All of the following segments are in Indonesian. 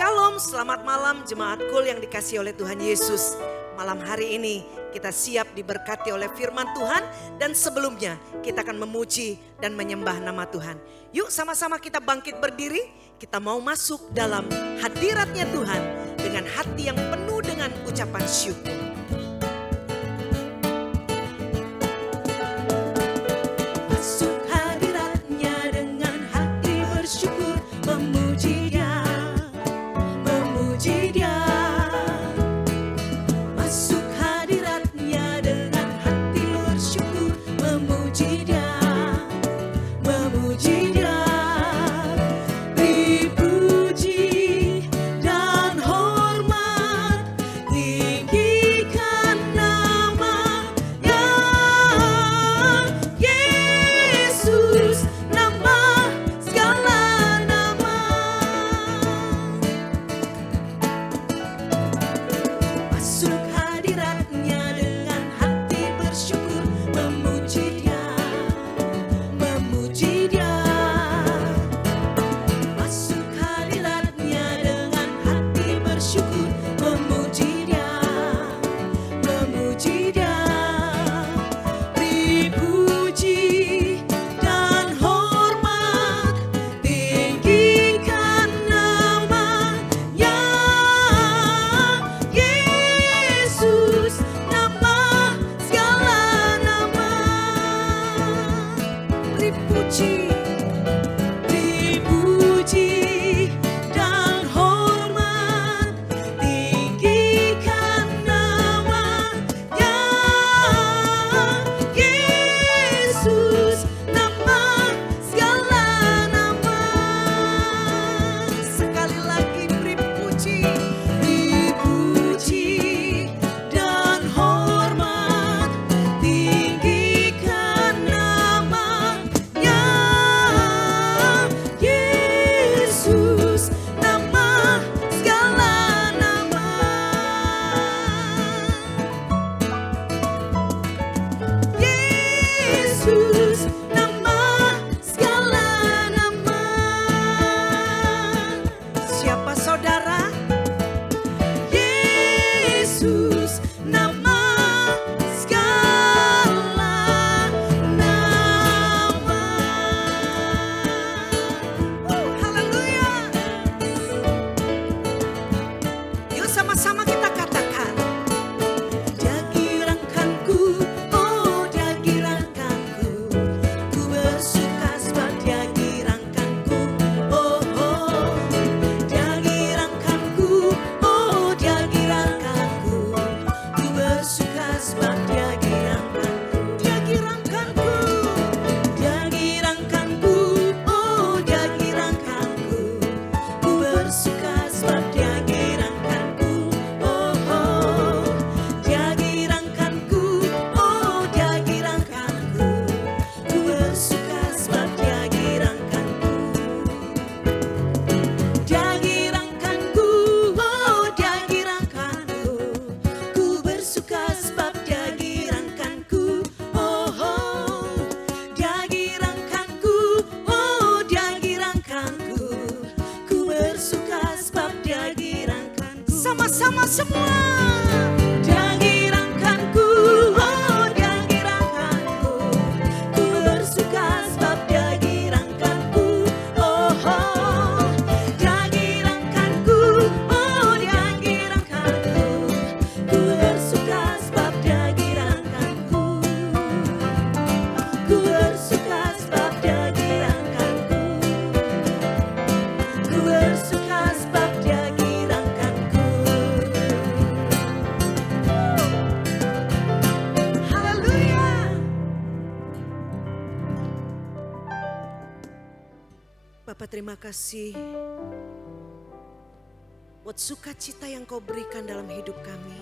Shalom, selamat malam jemaat Kul yang dikasihi oleh Tuhan Yesus. Malam hari ini kita siap diberkati oleh firman Tuhan. Dan sebelumnya kita akan memuji dan menyembah nama Tuhan. Yuk sama-sama kita bangkit berdiri. Kita mau masuk dalam hadiratnya Tuhan dengan hati yang penuh dengan ucapan syukur. Masuk hadiratnya dengan hati bersyukur, memuji Dia. Memuji Dia, masuk hadiratnya dengan hati bersyukur, memuji Dia, memuji Dia, dipuji dan hormat, tinggikan nama-Nya, Yesus, nama segala nama. Masuk hadiratnya dengan hati bersyukur, memuji Dia, memuji Dia. Masuk hadiratnya dengan hati bersyukur, memuji Dia, memuji Dia. Dipuji dan hormat, tinggikan nama-Nya, Yesus, nama segala nama. Dipuji, dipuji dan hormat, tinggikan nama-Nya, Yesus, nama segala nama. Sekali lagi dipuji, dipuji dan hormat, tinggikan nama-Nya, Yesus, nama segala nama. Yesus, nama segala nama. Siapa saudara? Yesus, nama segala nama. Haleluya. Yuk sama-sama kita katakan. Dia girankanku, oh Dia girankanku, ku bersuka sebab Dia girankanku, oh oh. Dia girankanku, oh Dia girankanku, ku bersuka sebab Dia girankanku. Dia girankanku, Dia girankanku, oh Dia girankanku, ku bersuka sebab Dia girankanku, oh oh. Dia girankanku, oh Dia girankanku, ku bersuka sebab Dia girankanku. Dia girankanku, oh Dia girankanku, ku bersuka sebab Dia girankanku, oh oh. Dia girankanku, oh Dia girankanku, ku bersuka sebab Dia girankanku. Sama-sama semua. Dia girankanku, oh Dia girankanku, ku bersuka sebab Dia girankanku, oh oh. Dia girankanku, oh Dia girankanku, ku bersuka sebab Dia girankanku, ku bersuka sebab Dia girankanku, ku bersuka sebab Dia girankanku. Haleluya. Bapak terima kasih buat sukacita yang Kau berikan dalam hidup kami.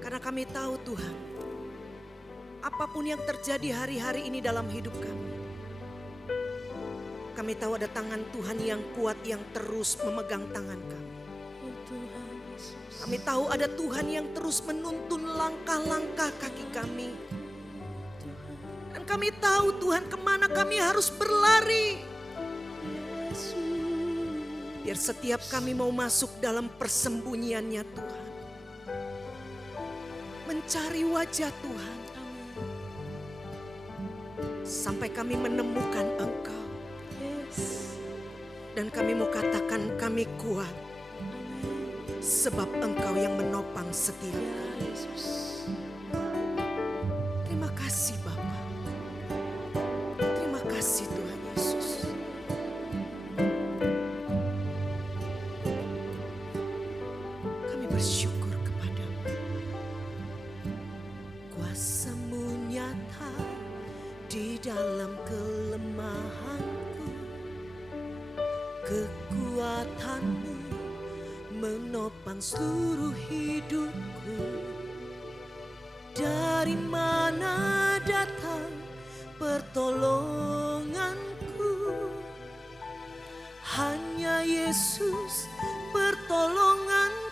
Karena kami tahu Tuhan, apapun yang terjadi hari-hari ini dalam hidup kami tahu ada tangan Tuhan yang kuat yang terus memegang tangan kami. Kami tahu ada Tuhan yang terus menuntun langkah-langkah kaki kami. Dan kami tahu Tuhan kemana kami harus berlari. Biar setiap kami mau masuk dalam persembunyiannya Tuhan, mencari wajah Tuhan, sampai kami menemukan Engkau. Dan kami mau katakan kami kuat, sebab Engkau yang menopang setiap kami. Terima kasih Bapa. Terima kasih Tuhan Yesus. Kami bersyukur kepadamu. Kuasa-Mu nyata di dalam kelemahanku. Kekuatan-Mu menopang seluruh hidupku. Dari mana datang pertolonganku? Hanya Yesus pertolonganku.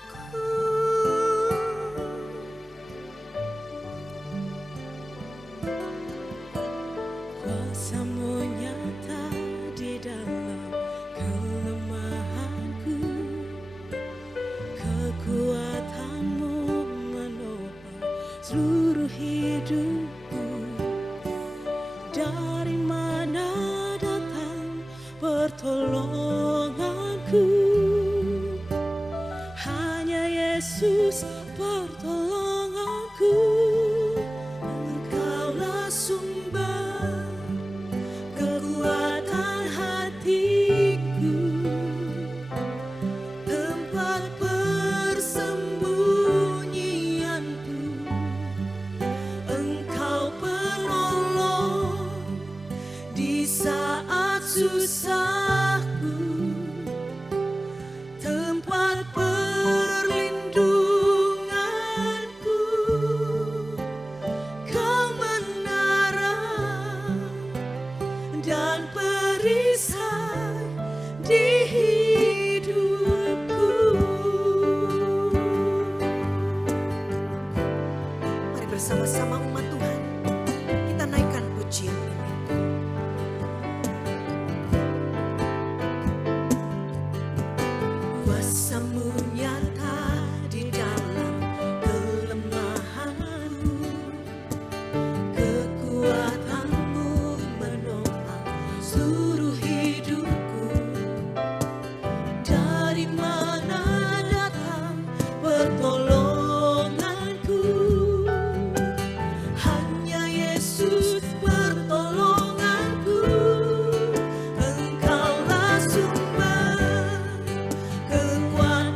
Kuasa-Mu nyata di dalam kelemahanku. Kekuatan-Mu menopang seluruh hidupku. Dari mana datang pertolonganku? Hanya Yesus pertolonganku. Engkaulah sumber kekuatan hatiku, tempat persembunyianku. Engkau penolong di saat susahku, tempat perlindunganku. Kebenaran dan perisai di hidupku. Mari bersama-sama umat Tuhan, kita naikkan pujian ini. Kuasa-Mu nyata di dalam kelemahanku. Kekuatan-Mu menopang seluruh hidupku. Dari mana datang pertolonganku? Hanya Yesus pertolonganku. Engkaulah sumber kekuatan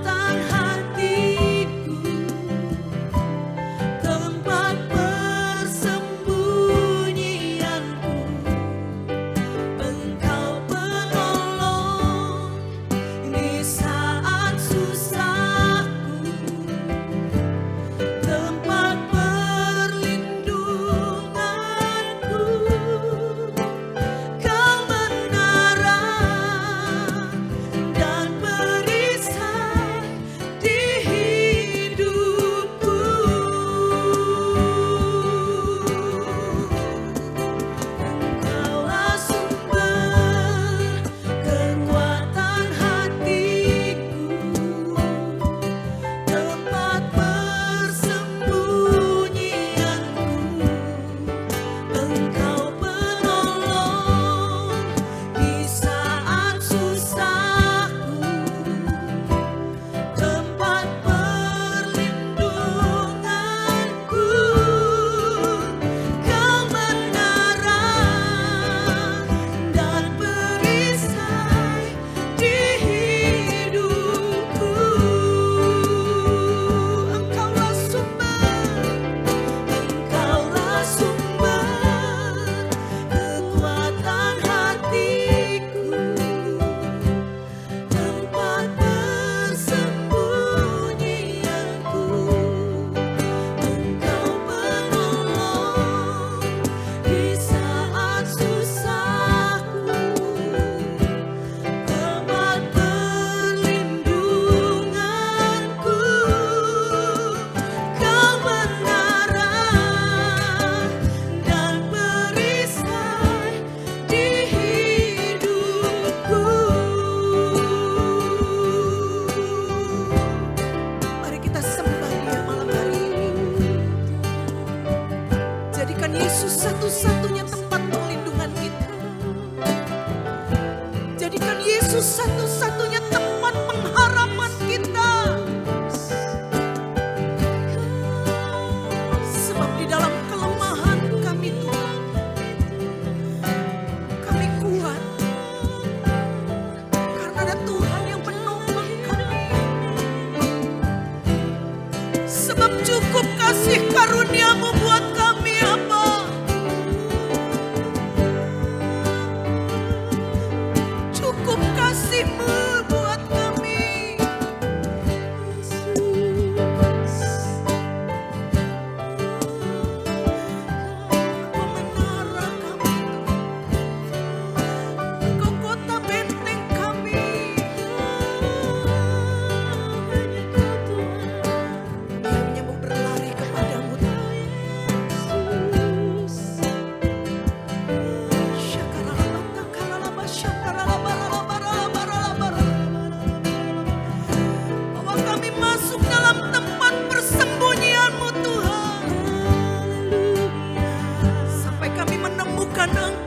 Yesus satu-satunya tempat pengharapan kita. Sebab di dalam kelemahan kami Tuhan, kami kuat. Karena ada Tuhan yang menopang kami. Sebab cukup kasih karunia-Mu buat kami Bapa. Cukup kasih-Mu buat kami. Engkau menara kami, Engkau kota benteng kami. Kami mau berlari kepadamu Tuhan. Bahwa kami masuk dalam tempat persembunyian-Mu Tuhan, sampai kami menemukan Engkau.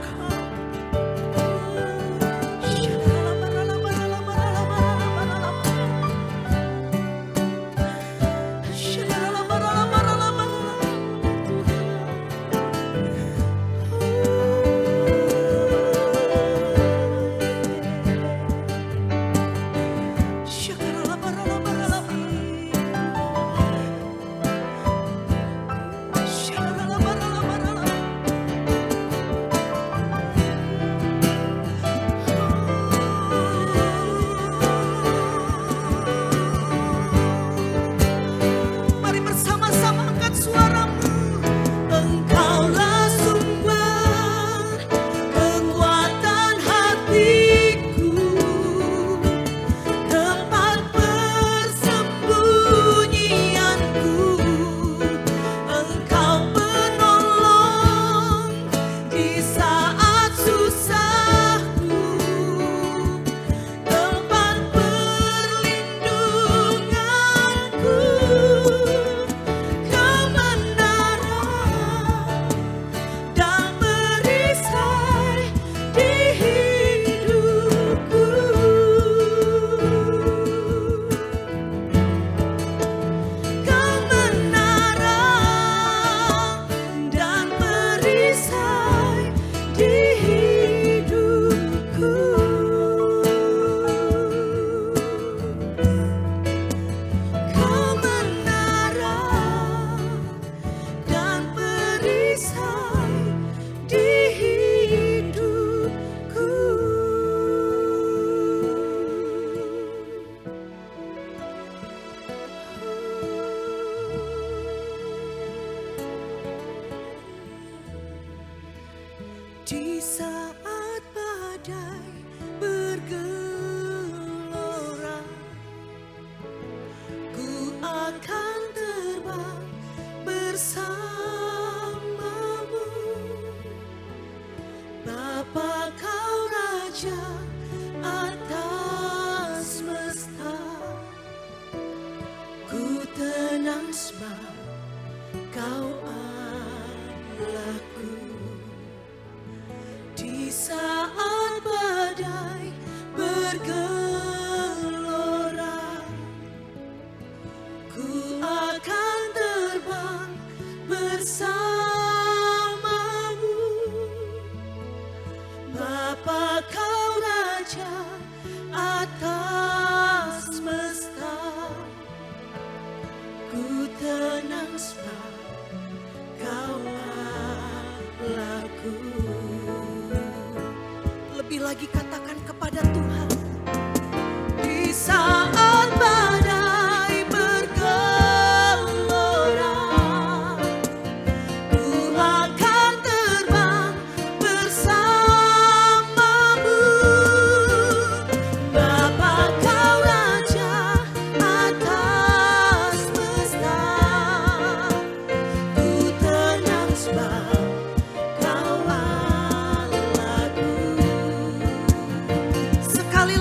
Mari bersama-sama angkat suaramu. Engkaulah sumber kekuatan hatiku, tempat persembunyianku. Engkau penolong di saat susahku, tempat perlindunganku. Kau menara dan perisai di hidupku. Kau menara dan perisai di hidupku. Kau menara dan perisai di hidupku. Di saat badai bergelora, ku akan terbang bersamamu. Bapa Kau Raja atas semesta, ku tenang sebab Kau Allahku. Di saat badai bergelora, ku akan terbang bersamamu. Bapa Kau Raja atas semesta, ku tenang sebab Kau Allahku. Lebih lagi katakan kepada Tuhan. Di saat badai bergelora, ku akan terbang bersamamu. Bapa Kau Raja atas semesta, ku tenang sebab Kau Allahku. Sekali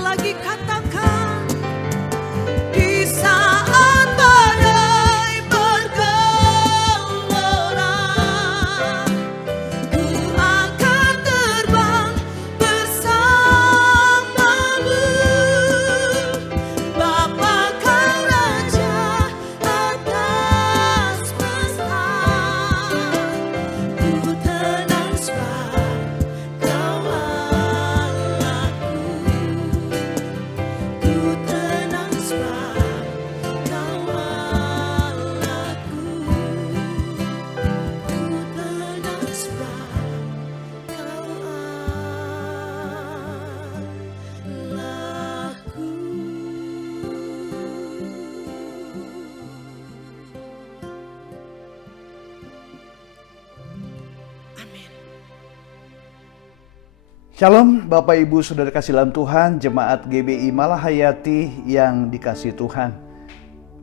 Shalom Bapak Ibu Saudara kasih dalam Tuhan, Jemaat GBI Malahayati yang dikasihi Tuhan.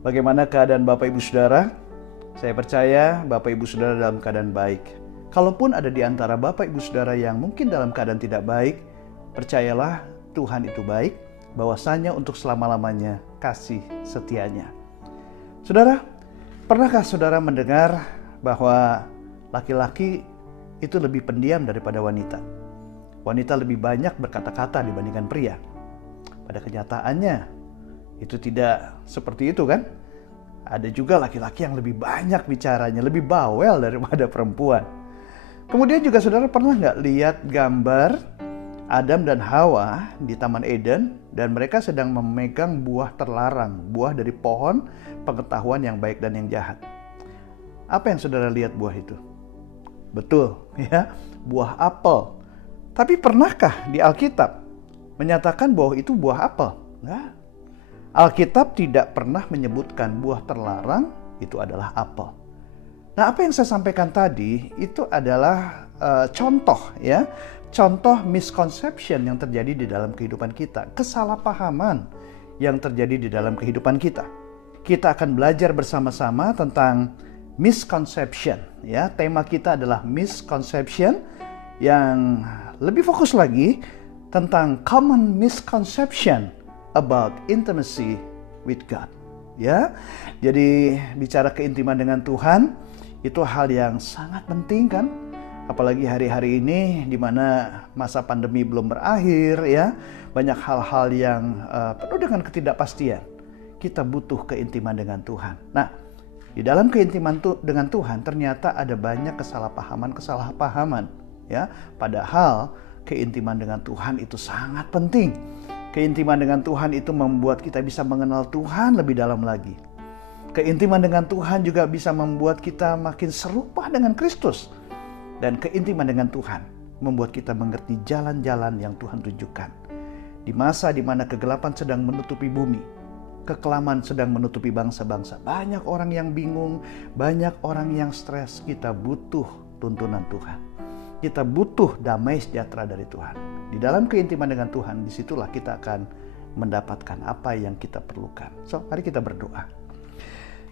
Bagaimana keadaan Bapak Ibu Saudara? Saya percaya Bapak Ibu Saudara dalam keadaan baik. Kalaupun ada di antara Bapak Ibu Saudara yang mungkin dalam keadaan tidak baik, percayalah Tuhan itu baik, bahwasanya untuk selama-lamanya kasih setianya. Saudara, pernahkah saudara mendengar bahwa laki-laki itu lebih pendiam daripada wanita? Wanita lebih banyak berkata-kata dibandingkan pria. Pada kenyataannya, itu tidak seperti itu kan? Ada juga laki-laki yang lebih banyak bicaranya, lebih bawel daripada perempuan. Kemudian juga saudara pernah nggak lihat gambar Adam dan Hawa di Taman Eden, dan mereka sedang memegang buah terlarang, buah dari pohon pengetahuan yang baik dan yang jahat. Apa yang saudara lihat buah itu? Betul, ya, buah apel. Tapi pernahkah di Alkitab menyatakan bahwa itu buah apel? Enggak. Alkitab tidak pernah menyebutkan buah terlarang itu adalah apel. Nah, apa yang saya sampaikan tadi itu adalah contoh, ya, contoh misconception yang terjadi di dalam kehidupan kita, kesalahpahaman yang terjadi di dalam kehidupan kita. Kita akan belajar bersama-sama tentang misconception, ya. Tema kita adalah misconception, yang lebih fokus lagi tentang common misconception about intimacy with God, ya. Jadi bicara keintiman dengan Tuhan itu hal yang sangat penting kan? Apalagi hari-hari ini di mana masa pandemi belum berakhir, ya. Banyak hal-hal yang penuh dengan ketidakpastian. Kita butuh keintiman dengan Tuhan. Nah, di dalam keintiman dengan Tuhan ternyata ada banyak kesalahpahaman, ya. Padahal keintiman dengan Tuhan itu sangat penting. Keintiman dengan Tuhan itu membuat kita bisa mengenal Tuhan lebih dalam lagi. Keintiman dengan Tuhan juga bisa membuat kita makin serupa dengan Kristus. Dan keintiman dengan Tuhan membuat kita mengerti jalan-jalan yang Tuhan tunjukkan. Di masa di mana kegelapan sedang menutupi bumi, kekelaman sedang menutupi bangsa-bangsa, banyak orang yang bingung, banyak orang yang stres, kita butuh tuntunan Tuhan. Kita butuh damai sejahtera dari Tuhan. Di dalam keintiman dengan Tuhan, disitulah kita akan mendapatkan apa yang kita perlukan. So, mari kita berdoa.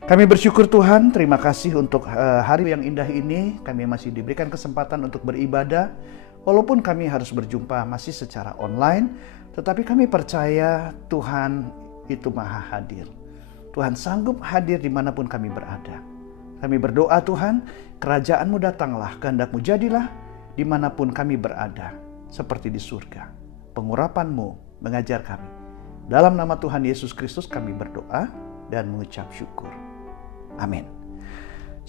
Kami bersyukur Tuhan, terima kasih untuk hari yang indah ini. Kami masih diberikan kesempatan untuk beribadah. Walaupun kami harus berjumpa masih secara online, tetapi kami percaya Tuhan itu maha hadir. Tuhan sanggup hadir dimanapun kami berada. Kami berdoa Tuhan, kerajaan-Mu datanglah, kehendak-Mu jadilah dimanapun kami berada, seperti di surga. Pengurapan-Mu mengajar kami. Dalam nama Tuhan Yesus Kristus kami berdoa dan mengucap syukur. Amin.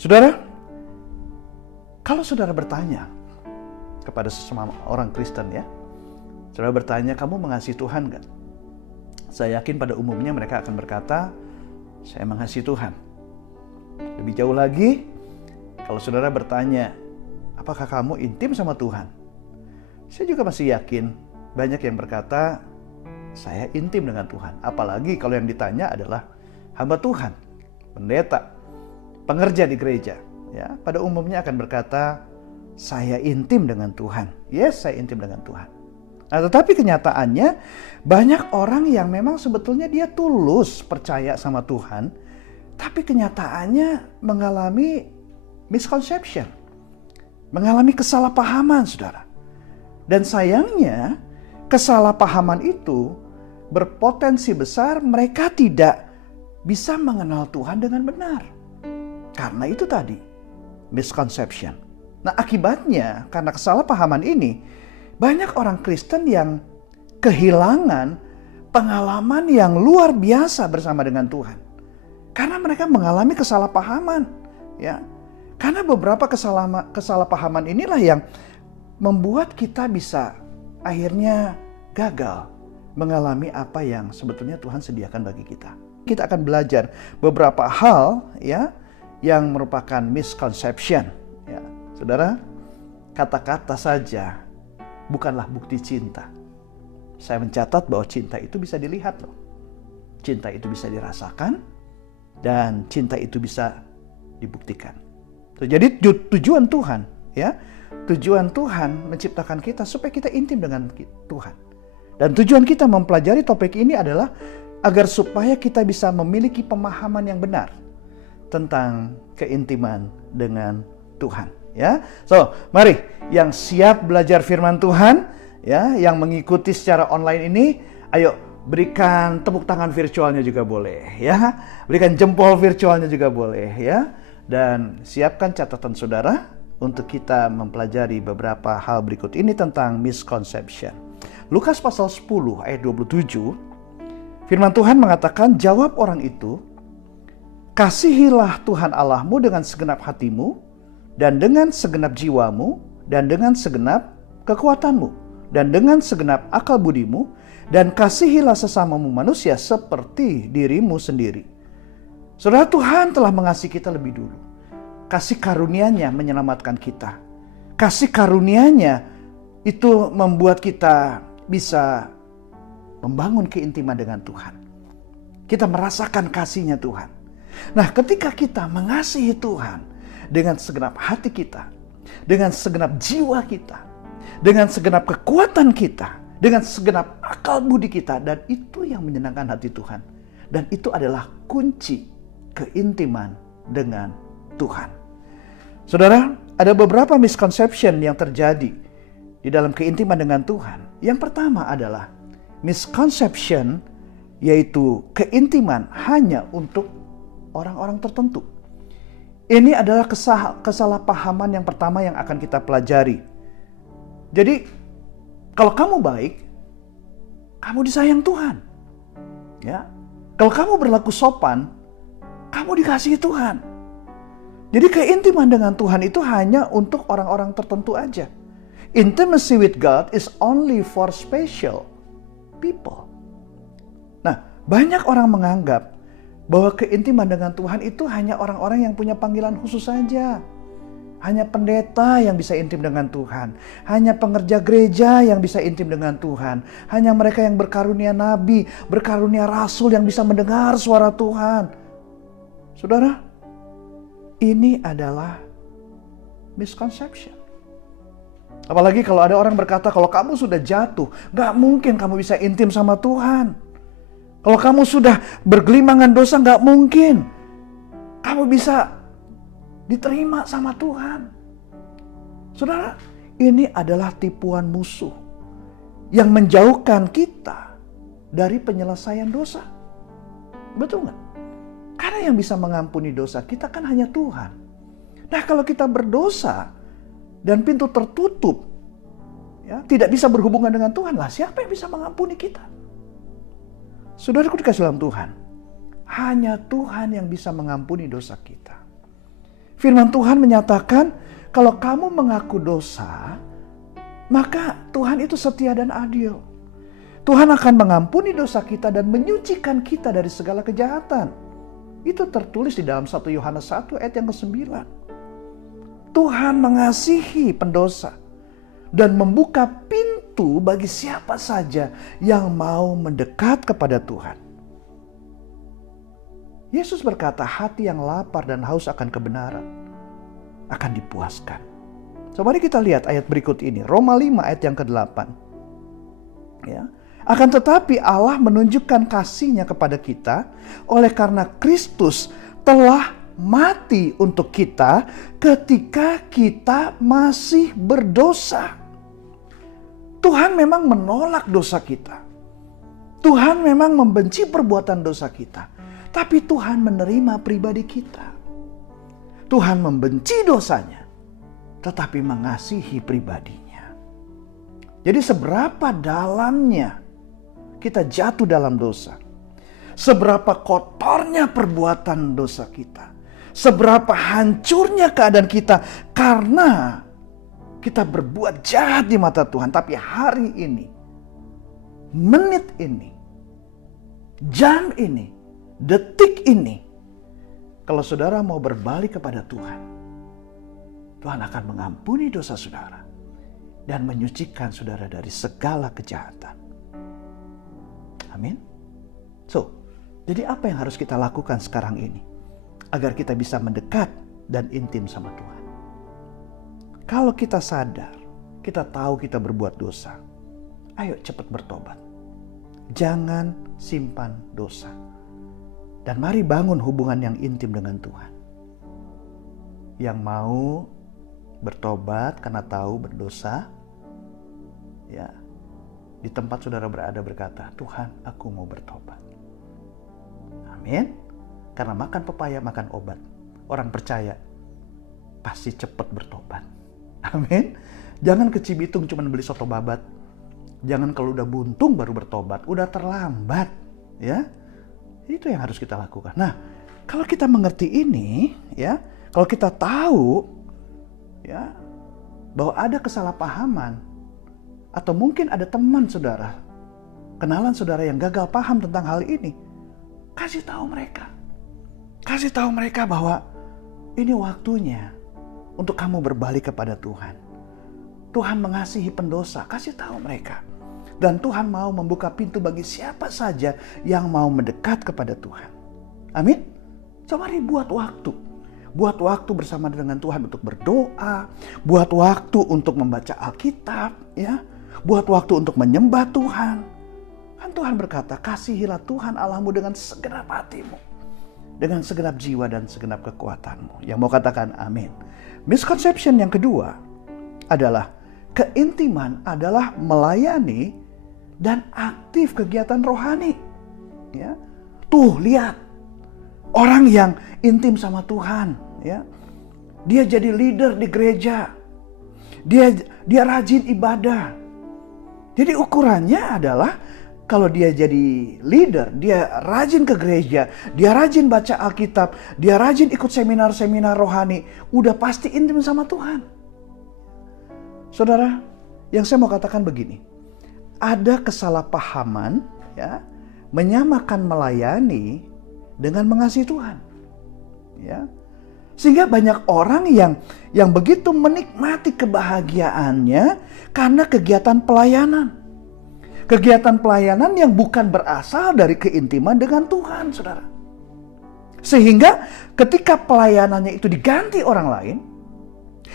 Saudara, kalau saudara bertanya kepada sesama orang Kristen, ya, saudara bertanya, kamu mengasihi Tuhan gak? Saya yakin pada umumnya mereka akan berkata, saya mengasihi Tuhan. Lebih jauh lagi, kalau saudara bertanya, apakah kamu intim sama Tuhan? Saya juga masih yakin banyak yang berkata, saya intim dengan Tuhan. Apalagi kalau yang ditanya adalah hamba Tuhan, pendeta, pengerja di gereja, ya, pada umumnya akan berkata, saya intim dengan Tuhan. Yes, saya intim dengan Tuhan. Nah, tetapi kenyataannya banyak orang yang memang sebetulnya dia tulus percaya sama Tuhan, tapi kenyataannya mengalami misconception, mengalami kesalahpahaman, saudara. Dan sayangnya kesalahpahaman itu berpotensi besar mereka tidak bisa mengenal Tuhan dengan benar. Karena itu tadi, misconception. Nah, akibatnya karena kesalahpahaman ini, banyak orang Kristen yang kehilangan pengalaman yang luar biasa bersama dengan Tuhan. Karena mereka mengalami kesalahpahaman, ya. Karena beberapa kesalahpahaman inilah yang membuat kita bisa akhirnya gagal mengalami apa yang sebetulnya Tuhan sediakan bagi kita. Kita akan belajar beberapa hal, ya, yang merupakan misconception, ya. Saudara, kata-kata saja bukanlah bukti cinta. Saya mencatat bahwa cinta itu bisa dilihat loh. Cinta itu bisa dirasakan dan cinta itu bisa dibuktikan. Jadi tujuan Tuhan, ya, tujuan Tuhan menciptakan kita supaya kita intim dengan Tuhan. Dan tujuan kita mempelajari topik ini adalah agar supaya kita bisa memiliki pemahaman yang benar tentang keintiman dengan Tuhan. Ya, so mari yang siap belajar firman Tuhan, ya, yang mengikuti secara online ini, ayo berikan tepuk tangan virtualnya juga boleh, ya, berikan jempol virtualnya juga boleh, ya, dan siapkan catatan saudara untuk kita mempelajari beberapa hal berikut ini tentang misconception. Lukas pasal 10 ayat 27, firman Tuhan mengatakan, jawab orang itu, kasihilah Tuhan Allahmu dengan segenap hatimu, dan dengan segenap jiwamu, dan dengan segenap kekuatanmu, dan dengan segenap akal budimu, dan kasihilah sesamamu manusia seperti dirimu sendiri. Saudara, Tuhan telah mengasihi kita lebih dulu. Kasih karunia-Nya menyelamatkan kita. Kasih karunia-Nya itu membuat kita bisa membangun keintiman dengan Tuhan. Kita merasakan kasih-Nya Tuhan. Nah, ketika kita mengasihi Tuhan dengan segenap hati kita, dengan segenap jiwa kita, dengan segenap kekuatan kita, dengan segenap akal budi kita, dan itu yang menyenangkan hati Tuhan. Dan itu adalah kunci keintiman dengan Tuhan. Saudara, ada beberapa misconception yang terjadi di dalam keintiman dengan Tuhan. Yang pertama adalah misconception, yaitu keintiman hanya untuk orang-orang tertentu. Ini adalah kesalahpahaman yang pertama yang akan kita pelajari. Jadi, kalau kamu baik, kamu disayang Tuhan. Ya. Kalau kamu berlaku sopan, kamu dikasihi Tuhan. Jadi keintiman dengan Tuhan itu hanya untuk orang-orang tertentu aja. Intimacy with God is only for special people. Nah, banyak orang menganggap bahwa keintiman dengan Tuhan itu hanya orang-orang yang punya panggilan khusus saja. Hanya pendeta yang bisa intim dengan Tuhan. Hanya pengerja gereja yang bisa intim dengan Tuhan. Hanya mereka yang berkarunia nabi, berkarunia rasul yang bisa mendengar suara Tuhan. Saudara, ini adalah misconception. Apalagi kalau ada orang berkata, kalau kamu sudah jatuh, gak mungkin kamu bisa intim sama Tuhan. Kalau kamu sudah bergelimangan dosa, gak mungkin kamu bisa diterima sama Tuhan. Saudara, ini adalah tipuan musuh yang menjauhkan kita dari penyelesaian dosa. Betul gak? Karena yang bisa mengampuni dosa kita kan hanya Tuhan. Nah, kalau kita berdosa dan pintu tertutup, ya, tidak bisa berhubungan dengan Tuhan, lah siapa yang bisa mengampuni kita? Saudaraku dikasih dalam Tuhan, hanya Tuhan yang bisa mengampuni dosa kita. Firman Tuhan menyatakan, kalau kamu mengaku dosa, maka Tuhan itu setia dan adil. Tuhan akan mengampuni dosa kita dan menyucikan kita dari segala kejahatan. Itu tertulis di dalam 1 Yohanes 1 ayat yang ke-9. Tuhan mengasihi pendosa dan membuka pintu bagi siapa saja yang mau mendekat kepada Tuhan. Yesus berkata, hati yang lapar dan haus akan kebenaran akan dipuaskan. So, mari kita lihat ayat berikut ini, Roma 5 ayat yang ke-8. Ya. Akan tetapi Allah menunjukkan kasih-Nya kepada kita oleh karena Kristus telah mati untuk kita ketika kita masih berdosa. Tuhan memang menolak dosa kita. Tuhan memang membenci perbuatan dosa kita. Tapi Tuhan menerima pribadi kita. Tuhan membenci dosanya, tetapi mengasihi pribadinya. Jadi seberapa dalamnya kita jatuh dalam dosa, seberapa kotornya perbuatan dosa kita, seberapa hancurnya keadaan kita karena kita berbuat jahat di mata Tuhan. Tapi hari ini, menit ini, jam ini, detik ini, kalau saudara mau berbalik kepada Tuhan, Tuhan akan mengampuni dosa saudara dan menyucikan saudara dari segala kejahatan. Amin. So, jadi apa yang harus kita lakukan sekarang ini agar kita bisa mendekat dan intim sama Tuhan? Kalau kita sadar, kita tahu kita berbuat dosa, ayo cepat bertobat. Jangan simpan dosa. Dan mari bangun hubungan yang intim dengan Tuhan. Yang mau bertobat karena tahu berdosa, ya, di tempat saudara berada berkata, Tuhan, aku mau bertobat. Amin. Karena makan pepaya, makan obat. Orang percaya pasti cepat bertobat. Amin. Jangan ke Cibitung cuma beli soto babat. Jangan kalau udah buntung baru bertobat. Udah terlambat. Ya, itu yang harus kita lakukan. Nah, kalau kita mengerti ini, ya, kalau kita tahu, ya, bahwa ada kesalahpahaman, atau mungkin ada teman saudara, kenalan saudara yang gagal paham tentang hal ini, kasih tahu mereka. Kasih tahu mereka bahwa ini waktunya untuk kamu berbalik kepada Tuhan. Tuhan mengasihi pendosa, kasih tahu mereka. Dan Tuhan mau membuka pintu bagi siapa saja yang mau mendekat kepada Tuhan. Amin. Coba buat waktu. Buat waktu bersama dengan Tuhan untuk berdoa. Buat waktu untuk membaca Alkitab. Ya. Buat waktu untuk menyembah Tuhan. Kan Tuhan berkata, kasihilah Tuhan Allahmu dengan segenap hatimu. Dengan segenap jiwa dan segenap kekuatanmu. Yang mau katakan amin. Misconception yang kedua adalah keintiman adalah melayani dan aktif kegiatan rohani. Ya. Tuh lihat, orang yang intim sama Tuhan, ya, dia jadi leader di gereja, dia rajin ibadah. Jadi ukurannya adalah kalau dia jadi leader, dia rajin ke gereja, dia rajin baca Alkitab, dia rajin ikut seminar-seminar rohani, udah pasti intim sama Tuhan. Saudara, yang saya mau katakan begini, ada kesalahpahaman, ya, menyamakan melayani dengan mengasihi Tuhan, ya, sehingga banyak orang yang begitu menikmati kebahagiaannya karena kegiatan pelayanan. Kegiatan pelayanan yang bukan berasal dari keintiman dengan Tuhan, saudara. Sehingga ketika pelayanannya itu diganti orang lain,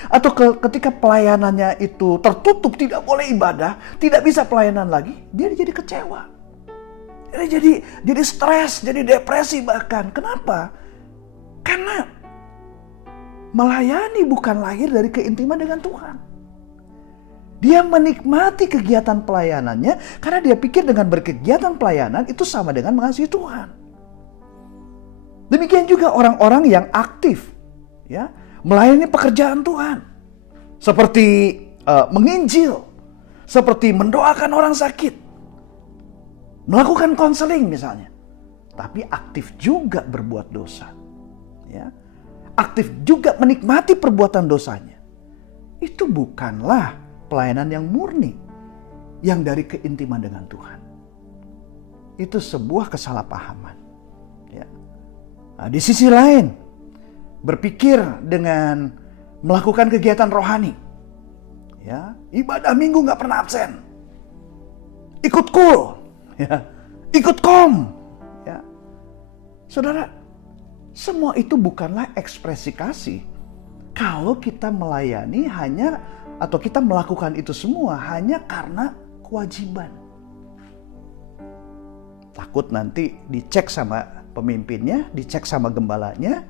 atau ketika pelayanannya itu tertutup, tidak boleh ibadah, tidak bisa pelayanan lagi, dia jadi kecewa. Dia jadi stres, jadi depresi bahkan. Kenapa? Karena melayani bukan lahir dari keintiman dengan Tuhan. Dia menikmati kegiatan pelayanannya karena dia pikir dengan berkegiatan pelayanan itu sama dengan mengasihi Tuhan. Demikian juga orang-orang yang aktif, ya, melayani pekerjaan Tuhan. Seperti menginjil, seperti mendoakan orang sakit, melakukan konseling misalnya. Tapi aktif juga berbuat dosa. Ya. Aktif juga menikmati perbuatan dosanya. Itu bukanlah pelayanan yang murni, yang dari keintiman dengan Tuhan. Itu sebuah kesalahpahaman. Ya. Nah, di sisi lain, berpikir dengan melakukan kegiatan rohani, ya, ibadah minggu nggak pernah absen, ikut kul, ya, ikut kom, ya, saudara, semua itu bukanlah ekspresi kasih. Kalau kita melayani hanya atau kita melakukan itu semua hanya karena kewajiban. Takut nanti dicek sama pemimpinnya, dicek sama gembalanya,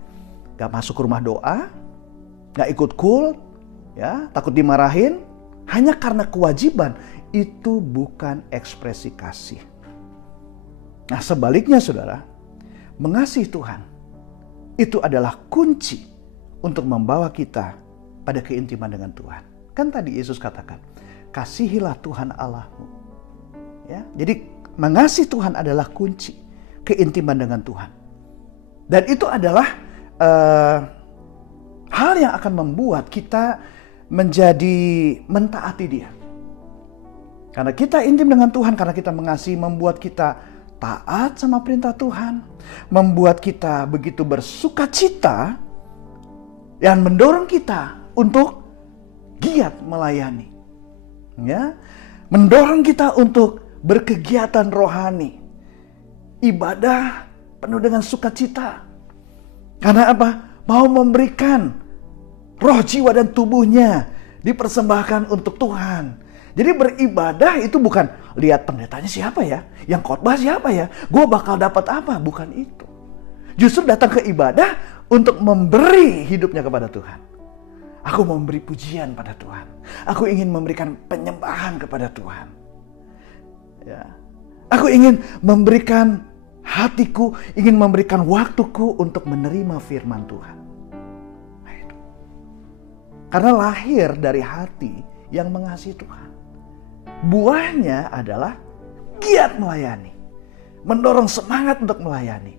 gak masuk rumah doa, gak ikut kul, ya, takut dimarahin, hanya karena kewajiban. Itu bukan ekspresi kasih. Nah, sebaliknya saudara, mengasihi Tuhan itu adalah kunci untuk membawa kita pada keintiman dengan Tuhan. Kan tadi Yesus katakan, kasihilah Tuhan Allahmu. Ya, jadi mengasihi Tuhan adalah kunci keintiman dengan Tuhan. Dan itu adalah hal yang akan membuat kita menjadi mentaati Dia. Karena kita intim dengan Tuhan, karena kita mengasihi, membuat kita taat sama perintah Tuhan, membuat kita begitu bersukacita dan mendorong kita untuk giat melayani, ya, mendorong kita untuk berkegiatan rohani, ibadah penuh dengan sukacita. Karena apa? Mau memberikan roh, jiwa, dan tubuhnya dipersembahkan untuk Tuhan. Jadi beribadah itu bukan lihat pendetanya siapa ya, yang khotbah siapa ya, gue bakal dapat apa, bukan itu. Justru datang ke ibadah untuk memberi hidupnya kepada Tuhan. Aku memberi pujian pada Tuhan. Aku ingin memberikan penyembahan kepada Tuhan. Ya. Aku ingin memberikan hatiku, ingin memberikan waktuku untuk menerima firman Tuhan. Nah, itu. Karena lahir dari hati yang mengasihi Tuhan. Buahnya adalah giat melayani. Mendorong semangat untuk melayani.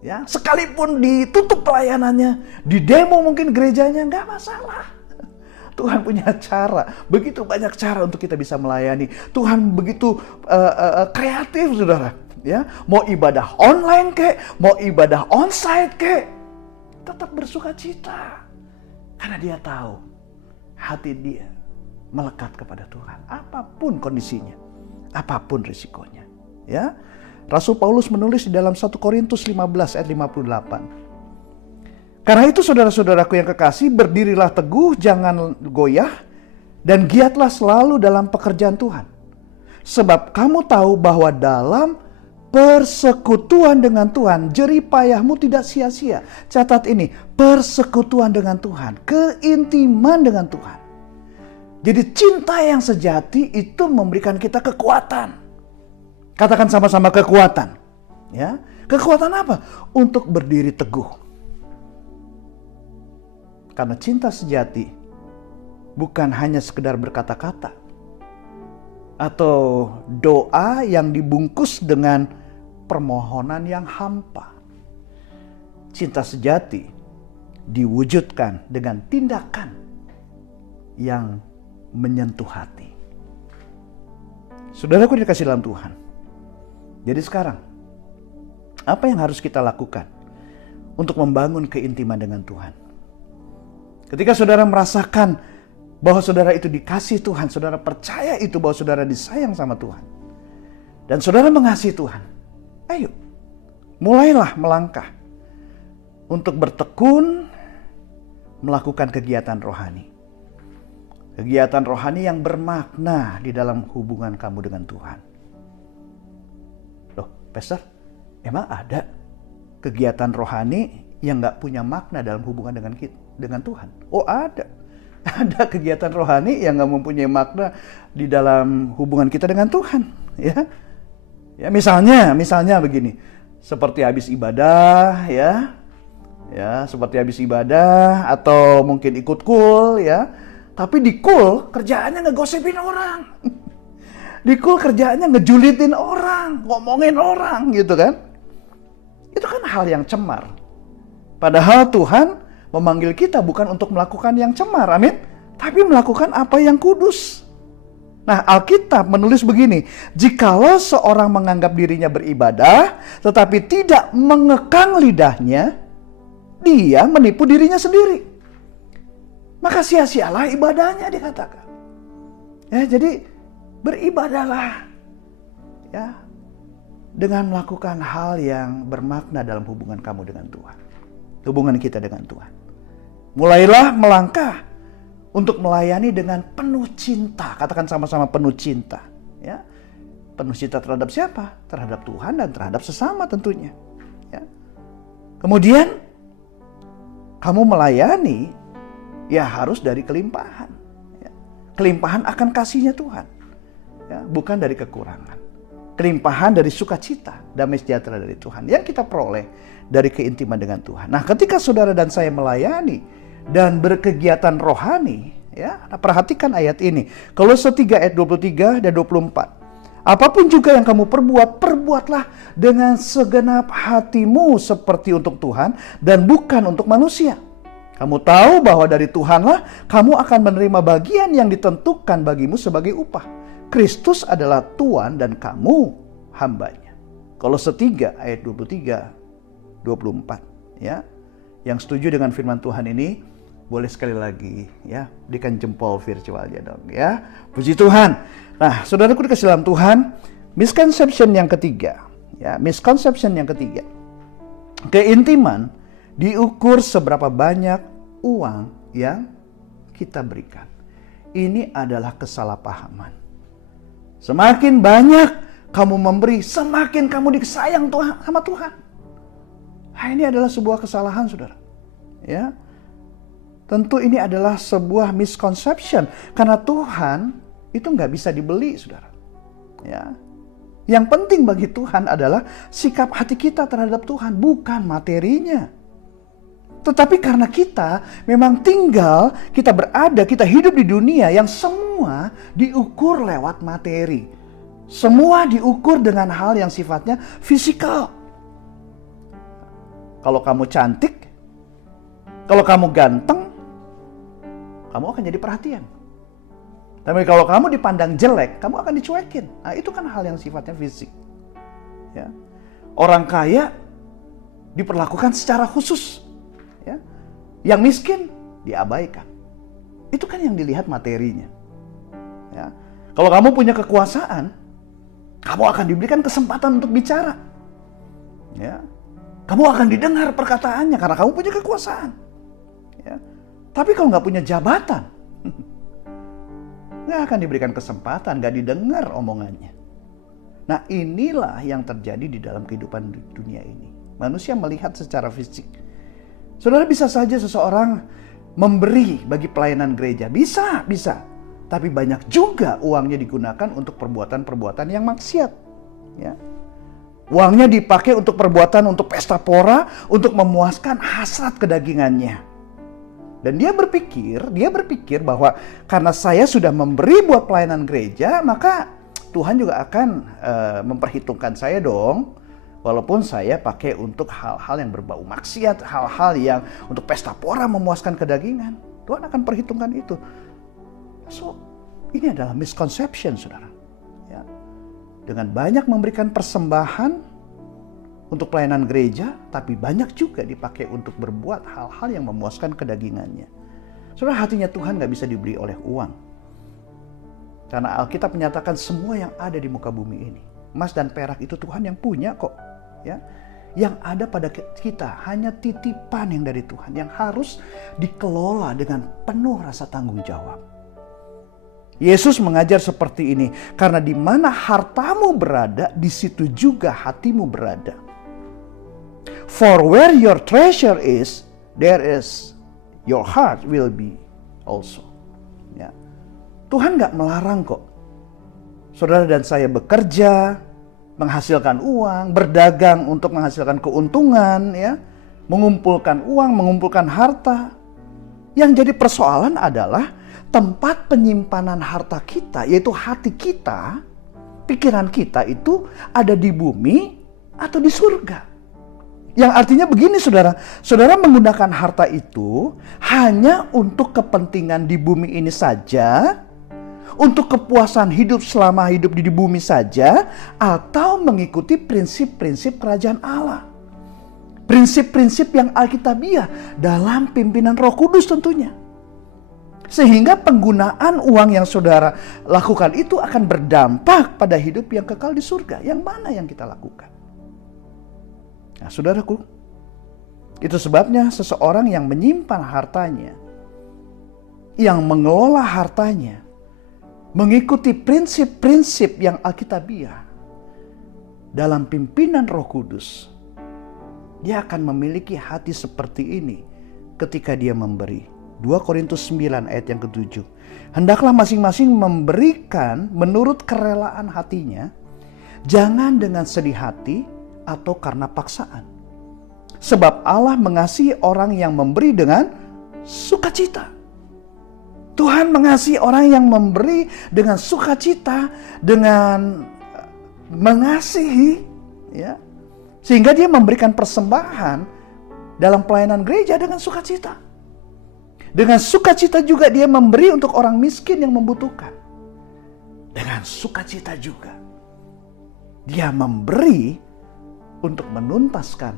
Ya, sekalipun ditutup pelayanannya, di demo mungkin gerejanya, nggak masalah. Tuhan punya cara, begitu banyak cara untuk kita bisa melayani. Tuhan begitu kreatif, saudara. Ya, mau ibadah online kek, mau ibadah onsite kek, tetap bersuka cita. Karena dia tahu hati dia melekat kepada Tuhan. Apapun kondisinya, apapun risikonya. Ya, Rasul Paulus menulis di dalam 1 Korintus 15 ayat 58. Karena itu saudara-saudaraku yang kekasih, berdirilah teguh, jangan goyah, dan giatlah selalu dalam pekerjaan Tuhan. Sebab kamu tahu bahwa dalam persekutuan dengan Tuhan, jerih payahmu tidak sia-sia. Catat ini, persekutuan dengan Tuhan, keintiman dengan Tuhan. Jadi cinta yang sejati itu memberikan kita kekuatan. Katakan sama-sama kekuatan. Ya, kekuatan apa? Untuk berdiri teguh. Karena cinta sejati bukan hanya sekedar berkata-kata atau doa yang dibungkus dengan permohonan yang hampa. Cinta sejati diwujudkan dengan tindakan yang menyentuh hati. Saudaraku dikasih dalam Tuhan. Jadi sekarang, apa yang harus kita lakukan untuk membangun keintiman dengan Tuhan? Ketika saudara merasakan bahwa saudara itu dikasih Tuhan, saudara percaya itu bahwa saudara disayang sama Tuhan, dan saudara mengasihi Tuhan, ayo, mulailah melangkah untuk bertekun melakukan kegiatan rohani. Kegiatan rohani yang bermakna di dalam hubungan kamu dengan Tuhan. Loh, Pastor, emang ada kegiatan rohani yang gak punya makna dalam hubungan dengan Tuhan? Oh, ada. Ada kegiatan rohani yang gak mempunyai makna di dalam hubungan kita dengan Tuhan. Ya, misalnya begini, seperti habis ibadah, ya, seperti habis ibadah atau mungkin ikut kul, ya. Tapi di kul kerjaannya ngegosipin orang. Di kul kerjaannya ngejulitin orang, ngomongin orang gitu kan. Itu kan hal yang cemar. Padahal Tuhan memanggil kita bukan untuk melakukan yang cemar, amin. Tapi melakukan apa yang kudus. Nah, Alkitab menulis begini, jikalau seorang menganggap dirinya beribadah, tetapi tidak mengekang lidahnya, dia menipu dirinya sendiri. Maka sia-sialah ibadahnya, dikatakan. Ya, jadi beribadahlah, ya, dengan melakukan hal yang bermakna dalam hubungan kamu dengan Tuhan, hubungan kita dengan Tuhan. Mulailah melangkah untuk melayani dengan penuh cinta. Katakan sama-sama penuh cinta, ya. Penuh cinta terhadap siapa? Terhadap Tuhan dan terhadap sesama tentunya, ya. Kemudian kamu melayani, ya harus dari kelimpahan, ya. Kelimpahan akan kasihnya Tuhan, ya, bukan dari kekurangan. Kelimpahan dari sukacita, damai sejahtera dari Tuhan yang kita peroleh dari keintiman dengan Tuhan. Nah, ketika saudara dan saya melayani dan berkegiatan rohani, ya, perhatikan ayat ini. Kolose 3 ayat 23 dan 24. Apapun juga yang kamu perbuat, perbuatlah dengan segenap hatimu seperti untuk Tuhan dan bukan untuk manusia. Kamu tahu bahwa dari Tuhanlah kamu akan menerima bagian yang ditentukan bagimu sebagai upah. Kristus adalah Tuhan dan kamu hambanya. Kolose 3 ayat 23-24. Ya. Yang setuju dengan firman Tuhan ini, boleh sekali lagi, ya, berikan jempol virtualnya dong, ya. Puji Tuhan. Nah, saudaraku dikasih dalam Tuhan, misconception yang ketiga, ya, misconception yang ketiga. Keintiman diukur seberapa banyak uang yang kita berikan. Ini adalah kesalahpahaman. Semakin banyak kamu memberi, semakin kamu disayang Tuhan sama Tuhan. Nah, ini adalah sebuah kesalahan, saudara. Ya, tentu ini adalah sebuah misconception karena Tuhan itu nggak bisa dibeli, saudara. Ya, yang penting bagi Tuhan adalah sikap hati kita terhadap Tuhan, bukan materinya. Tetapi karena kita memang kita berada, kita hidup di dunia yang semua diukur lewat materi. Semua diukur dengan hal yang sifatnya fisikal. Kalau kamu cantik, kalau kamu ganteng, kamu akan jadi perhatian. Tapi kalau kamu dipandang jelek, kamu akan dicuekin. Nah, itu kan hal yang sifatnya fisik. Ya. Orang kaya diperlakukan secara khusus. Ya. Yang miskin diabaikan. Itu kan yang dilihat materinya. Ya. Kalau kamu punya kekuasaan, kamu akan diberikan kesempatan untuk bicara. Ya. Kamu akan didengar perkataannya karena kamu punya kekuasaan. Ya. Tapi kalau nggak punya jabatan, nggak akan diberikan kesempatan, nggak didengar omongannya. Nah, inilah yang terjadi di dalam kehidupan dunia ini. Manusia melihat secara fisik. Saudara, bisa saja seseorang memberi bagi pelayanan gereja. Bisa. Tapi banyak juga uangnya digunakan untuk perbuatan-perbuatan yang maksiat. Ya. Uangnya dipakai untuk perbuatan, untuk pesta pora, untuk memuaskan hasrat kedagingannya. Dan dia berpikir bahwa karena saya sudah memberi buat pelayanan gereja, maka Tuhan juga akan memperhitungkan saya dong. Walaupun saya pakai untuk hal-hal yang berbau maksiat, hal-hal yang untuk pesta pora memuaskan kedagingan, Tuhan akan perhitungkan itu. So, ini adalah misconception, saudara. Ya. Dengan banyak memberikan persembahan untuk pelayanan gereja, tapi banyak juga dipakai untuk berbuat hal-hal yang memuaskan kedagingannya. Saudara, hatinya Tuhan gak bisa dibeli oleh uang. Karena Alkitab menyatakan semua yang ada di muka bumi ini, emas dan perak itu Tuhan yang punya kok. Ya, yang ada pada kita hanya titipan yang dari Tuhan, yang harus dikelola dengan penuh rasa tanggung jawab. Yesus mengajar seperti ini, karena di mana hartamu berada, di situ juga hatimu berada. For where your treasure is, there is your heart will be also. Ya. Tuhan gak melarang kok saudara dan saya bekerja, menghasilkan uang, berdagang untuk menghasilkan keuntungan, ya, mengumpulkan uang, mengumpulkan harta. Yang jadi persoalan adalah tempat penyimpanan harta kita, yaitu hati kita, pikiran kita itu ada di bumi atau di surga. Yang artinya begini, saudara, saudara menggunakan harta itu hanya untuk kepentingan di bumi ini saja, untuk kepuasan hidup selama hidup di bumi saja, atau mengikuti prinsip-prinsip kerajaan Allah. Prinsip-prinsip yang alkitabiah dalam pimpinan Roh Kudus tentunya. Sehingga penggunaan uang yang saudara lakukan itu akan berdampak pada hidup yang kekal di surga. Yang mana yang kita lakukan? Nah, saudaraku, itu sebabnya seseorang yang menyimpan hartanya, yang mengelola hartanya, mengikuti prinsip-prinsip yang alkitabiah dalam pimpinan Roh Kudus, dia akan memiliki hati seperti ini ketika dia memberi. 2 Korintus 9 ayat yang ke-7. Hendaklah masing-masing memberikan menurut kerelaan hatinya, jangan dengan sedih hati atau karena paksaan. Sebab Allah mengasihi orang yang memberi dengan sukacita. Tuhan mengasihi orang yang memberi dengan sukacita, dengan mengasihi, ya, sehingga dia memberikan persembahan dalam pelayanan gereja dengan sukacita. Dengan sukacita juga dia memberi untuk orang miskin yang membutuhkan. Dengan sukacita juga dia memberi untuk menuntaskan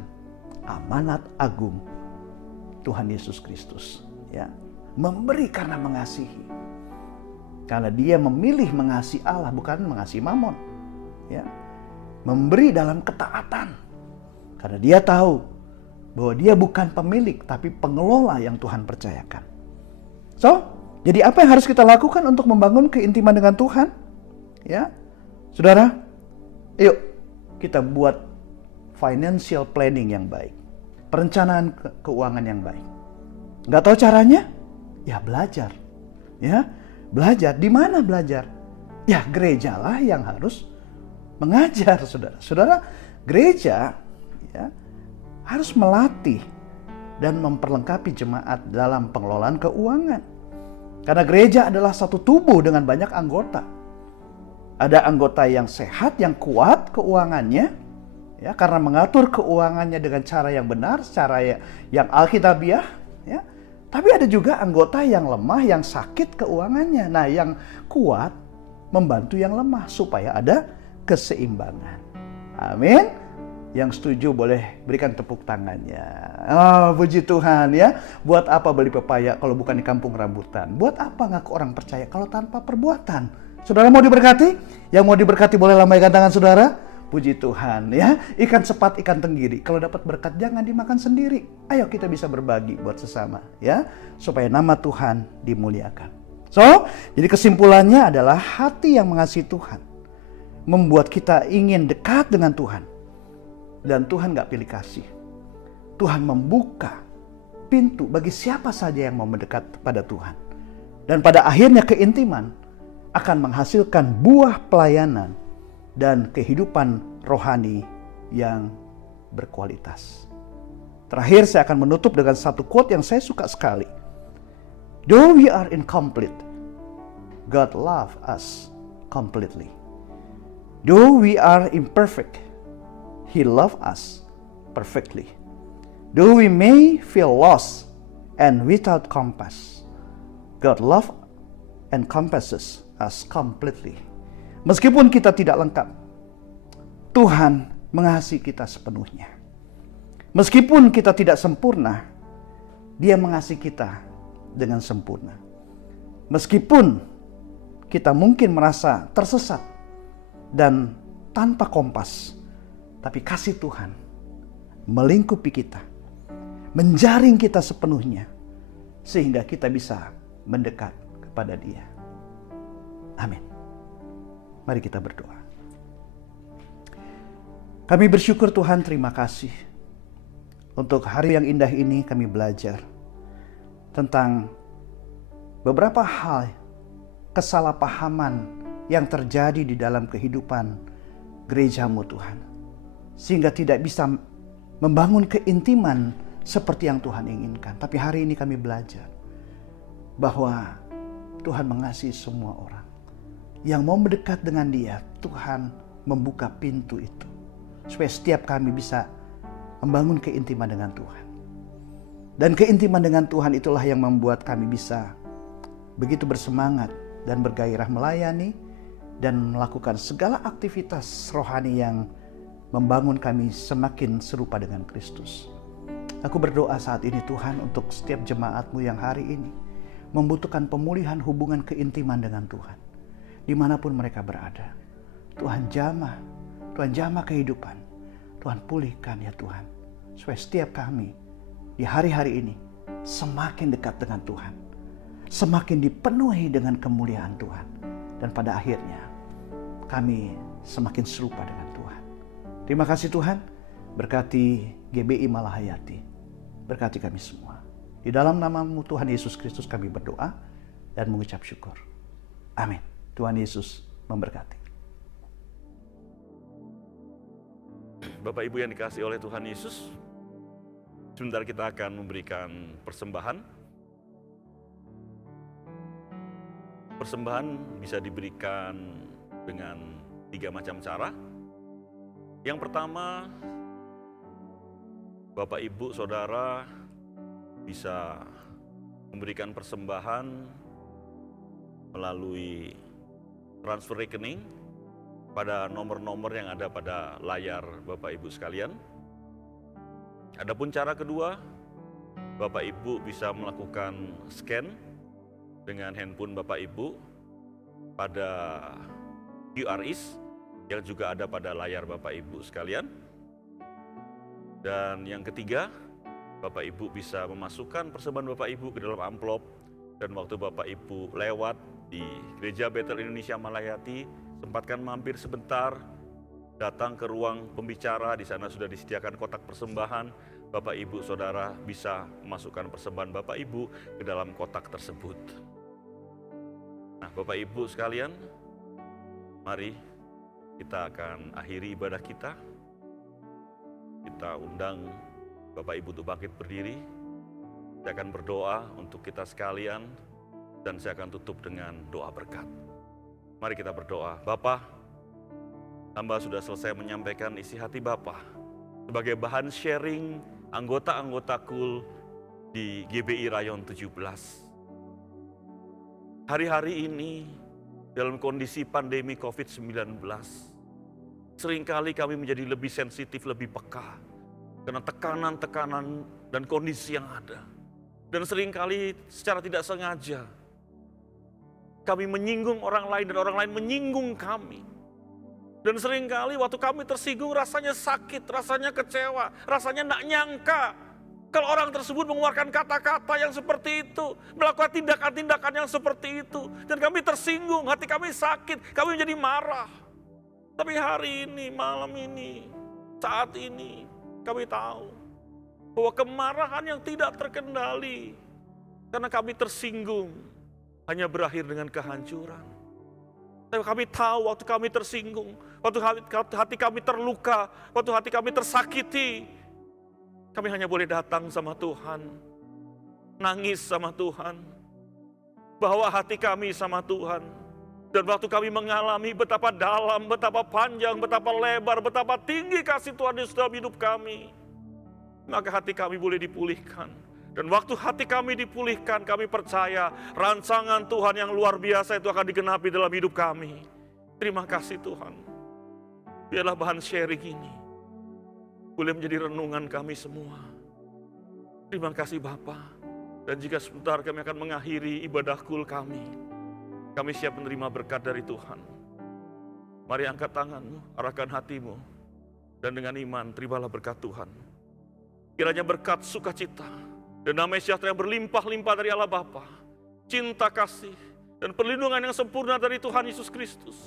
amanat agung Tuhan Yesus Kristus, ya. Memberi karena mengasihi. Karena dia memilih mengasihi Allah, bukan mengasihi mamon. Ya. Memberi dalam ketaatan. Karena dia tahu bahwa dia bukan pemilik, tapi pengelola yang Tuhan percayakan. So, Jadi apa yang harus kita lakukan untuk membangun keintiman dengan Tuhan? Ya, saudara, yuk kita buat financial planning yang baik, perencanaan keuangan yang baik. Nggak tahu caranya? Ya belajar. Ya, belajar. Di mana belajar? Ya gerejalah yang harus mengajar, saudara. Saudara, gereja ya harus melatih dan memperlengkapi jemaat dalam pengelolaan keuangan. Karena gereja adalah satu tubuh dengan banyak anggota. Ada anggota yang sehat, yang kuat keuangannya, ya, karena mengatur keuangannya dengan cara yang benar, cara yang alkitabiah, ya. Tapi ada juga anggota yang lemah, yang sakit keuangannya. Nah, yang kuat membantu yang lemah supaya ada keseimbangan. Amin. Yang setuju boleh berikan tepuk tangannya. Oh, puji Tuhan ya. Buat apa beli pepaya kalau bukan di kampung rambutan? Buat apa ngaku orang percaya kalau tanpa perbuatan? Saudara mau diberkati? Yang mau diberkati boleh lambaikan tangan saudara. Puji Tuhan ya. Ikan sepat, ikan tenggiri. Kalau dapat berkat jangan dimakan sendiri. Ayo kita bisa berbagi buat sesama ya. Supaya nama Tuhan dimuliakan. So, jadi kesimpulannya adalah hati yang mengasihi Tuhan membuat kita ingin dekat dengan Tuhan. Dan Tuhan gak pilih kasih. Tuhan membuka pintu bagi siapa saja yang mau mendekat pada Tuhan. Dan pada akhirnya keintiman akan menghasilkan buah pelayanan dan kehidupan rohani yang berkualitas. Terakhir saya akan menutup dengan satu quote yang saya suka sekali. Though we are incomplete, God loves us completely. Though we are imperfect, He loves us perfectly. Though we may feel lost and without compass, God loves and compasses us completely. Meskipun kita tidak lengkap, Tuhan mengasihi kita sepenuhnya. Meskipun kita tidak sempurna, Dia mengasihi kita dengan sempurna. Meskipun kita mungkin merasa tersesat dan tanpa kompas, tapi kasih Tuhan melingkupi kita, menjaring kita sepenuhnya, sehingga kita bisa mendekat kepada Dia. Amin. Mari kita berdoa. Kami bersyukur Tuhan, terima kasih. Untuk hari yang indah ini kami belajar tentang beberapa hal kesalahpahaman yang terjadi di dalam kehidupan gereja-Mu Tuhan. Sehingga tidak bisa membangun keintiman seperti yang Tuhan inginkan. Tapi hari ini kami belajar bahwa Tuhan mengasihi semua orang. Yang mau mendekat dengan Dia, Tuhan membuka pintu itu. Supaya setiap kami bisa membangun keintiman dengan Tuhan. Dan keintiman dengan Tuhan itulah yang membuat kami bisa begitu bersemangat dan bergairah melayani dan melakukan segala aktivitas rohani yang membangun kami semakin serupa dengan Kristus. Aku berdoa saat ini Tuhan untuk setiap jemaat-Mu yang hari ini membutuhkan pemulihan hubungan keintiman dengan Tuhan. Dimanapun mereka berada. Tuhan jamah kehidupan. Tuhan pulihkan ya Tuhan. Supaya setiap kami di hari-hari ini semakin dekat dengan Tuhan. Semakin dipenuhi dengan kemuliaan Tuhan. Dan pada akhirnya kami semakin serupa dengan Tuhan. Terima kasih Tuhan, berkati GBI Malahayati, berkati kami semua. Di dalam nama-Mu Tuhan Yesus Kristus kami berdoa dan mengucap syukur. Amin. Tuhan Yesus memberkati. Bapak Ibu yang dikasihi oleh Tuhan Yesus, sebentar kita akan memberikan persembahan. Persembahan bisa diberikan dengan 3 macam cara. Yang pertama, Bapak Ibu Saudara bisa memberikan persembahan melalui transfer rekening pada nomor-nomor yang ada pada layar Bapak Ibu sekalian. Adapun cara kedua, Bapak Ibu bisa melakukan scan dengan handphone Bapak Ibu pada QRIS yang juga ada pada layar Bapak Ibu sekalian. Dan yang ketiga, Bapak Ibu bisa memasukkan persembahan Bapak Ibu ke dalam amplop Dan waktu Bapak Ibu lewat di Gereja Betel Indonesia Malahayati, sempatkan mampir sebentar, datang ke ruang pembicara, di sana sudah disediakan kotak persembahan. Bapak Ibu Saudara bisa memasukkan persembahan Bapak Ibu ke dalam kotak tersebut. Nah, Bapak Ibu sekalian, mari kita akan akhiri ibadah kita. Kita undang Bapak Ibu untuk bangkit berdiri. Saya akan berdoa untuk kita sekalian dan saya akan tutup dengan doa berkat. Mari kita berdoa. Bapa, hamba sudah selesai menyampaikan isi hati Bapa sebagai bahan sharing anggota-anggota KUL di GBI Rayon 17. Hari-hari ini dalam kondisi pandemi COVID-19, seringkali kami menjadi lebih sensitif, lebih peka karena tekanan-tekanan dan kondisi yang ada. Dan seringkali secara tidak sengaja kami menyinggung orang lain dan orang lain menyinggung kami. Dan seringkali waktu kami tersinggung rasanya sakit, rasanya kecewa, rasanya tidak nyangka kalau orang tersebut mengeluarkan kata-kata yang seperti itu, melakukan tindakan-tindakan yang seperti itu. Dan kami tersinggung, hati kami sakit, kami menjadi marah. Tapi hari ini, malam ini, saat ini kami tahu bahwa kemarahan yang tidak terkendali karena kami tersinggung hanya berakhir dengan kehancuran. Tapi kami tahu waktu kami tersinggung, waktu hati kami terluka, waktu hati kami tersakiti, kami hanya boleh datang sama Tuhan, nangis sama Tuhan, bawa hati kami sama Tuhan. Dan waktu kami mengalami betapa dalam, betapa panjang, betapa lebar, betapa tinggi kasih Tuhan di dalam hidup kami, maka hati kami boleh dipulihkan. Dan waktu hati kami dipulihkan, kami percaya rancangan Tuhan yang luar biasa itu akan digenapi dalam hidup kami. Terima kasih Tuhan. Biarlah bahan sharing ini boleh menjadi renungan kami semua. Terima kasih Bapa. Dan jika sebentar kami akan mengakhiri ibadah KUL kami siap menerima berkat dari Tuhan. Mari angkat tanganmu, arahkan hatimu, dan dengan iman terimalah berkat Tuhan. Kiranya berkat sukacita dan damai sejahtera yang berlimpah-limpah dari Allah Bapa, cinta kasih dan perlindungan yang sempurna dari Tuhan Yesus Kristus,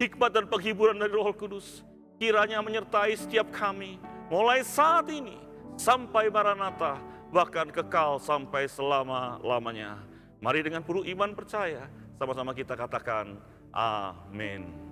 hikmat dan penghiburan dari Roh Kudus, kiranya menyertai setiap kami mulai saat ini sampai Maranatha, bahkan kekal sampai selama-lamanya. Mari dengan penuh iman percaya, sama-sama kita katakan amin.